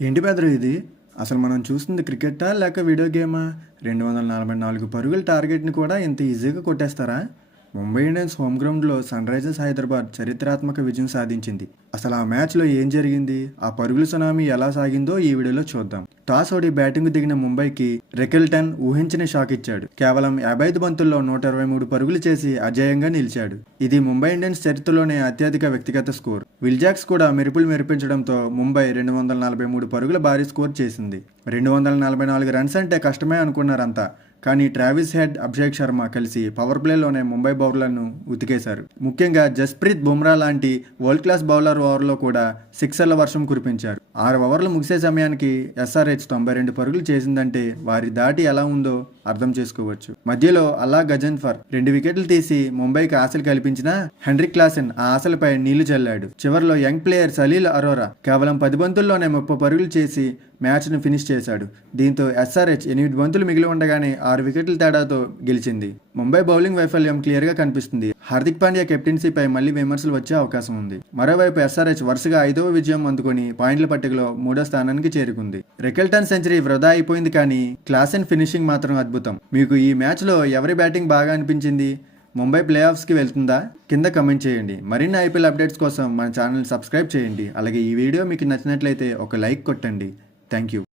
ఏంటి బెదరు ఇది? అసలు మనం చూస్తుంది క్రికెటా? లేక వీడియో గేమా? 244 పరుగుల టార్గెట్‌ని కూడా ఇంత ఈజీగా కొట్టేస్తారా? ముంబై ఇండియన్స్ హోమ్ గ్రౌండ్‌లో సన్‌రైజర్స్ హైదరాబాద్ చరిత్రాత్మక విజయం సాధించింది. అసలు ఆ మ్యాచ్‌లో ఏం జరిగింది? ఆ పరుగుల సునామీ ఎలా సాగిందో ఈ వీడియోలో చూద్దాం. టాస్ ఓడి బ్యాటింగ్‌కు దిగిన ముంబైకి రికెల్టన్ ఊహించని షాక్ ఇచ్చాడు. కేవలం 55 బంతుల్లో 123 పరుగులు చేసి అజేయంగా నిలిచాడు. ఇది ముంబై ఇండియన్స్ చరిత్రలోనే అత్యధిక వ్యక్తిగత స్కోర్. విల్ జాక్స్ కూడా మెరుపులు మెరిపించడంతో ముంబై 243 పరుగుల భారీ స్కోర్ చేసింది. 244 రన్స్ అంటే కష్టమే అనుకున్నారంతా. కానీ ట్రావిస్ హెడ్, అభిషేక్ శర్మ కలిసి పవర్ ప్లేలోనే ముంబై బౌలర్లను ఉతికేశారు. ముఖ్యంగా జస్ప్రీత్ బుమ్రా లాంటి వరల్డ్ క్లాస్ బౌలర్ ఓవర్లో కూడా సిక్సర్ల వర్షం కురిపించారు. 6 ఓవర్లు ముగిసే సమయానికి ఎస్ఆర్హెచ్ 92 పరుగులు చేసిందంటే వారి దాటి ఎలా ఉందో అర్థం చేసుకోవచ్చు. మధ్యలో అల్లా గజన్ఫర్ 2 వికెట్లు తీసి ముంబైకి ఆశలు కల్పించినా హెన్రిక్ క్లాసెన్ ఆ ఆశలపై నీళ్లు చల్లాడు. చివరిలో యంగ్ ప్లేయర్ సలీల్ అరోరా కేవలం 10 బంతుల్లోనే 30 పరుగులు చేసి మ్యాచ్ను ఫినిష్ చేశాడు. దీంతో ఎస్ఆర్హెచ్ 8 బంతులు మిగిలి ఉండగానే 6 వికెట్ల తేడాతో గెలిచింది. ముంబై బౌలింగ్ వైఫల్యం క్లియర్గా కనిపిస్తుంది. హార్దిక్ పాండ్యా కెప్టెన్సీపై మళ్లీ విమర్శలు వచ్చే అవకాశం ఉంది. మరోవైపు ఎస్ఆర్హెచ్ వరుసగా 5వ విజయం అందుకొని పాయింట్ల పట్టికలో 3వ స్థానానికి చేరుకుంది. రికెల్టన్ సెంచరీ వృధా అయిపోయింది, కానీ క్లాసెన్ ఫినిషింగ్ మాత్రం అద్భుతం. మీకు ఈ మ్యాచ్లో ఎవరి బ్యాటింగ్ బాగా అనిపించింది? ముంబై ప్లే ఆఫ్స్కి వెళ్తుందా? కింద కమెంట్ చేయండి. మరిన్ని ఐపీఎల్ అప్డేట్స్ కోసం మన ఛానల్ సబ్స్క్రైబ్ చేయండి. అలాగే ఈ వీడియో మీకు నచ్చినట్లయితే ఒక లైక్ కొట్టండి. Thank you.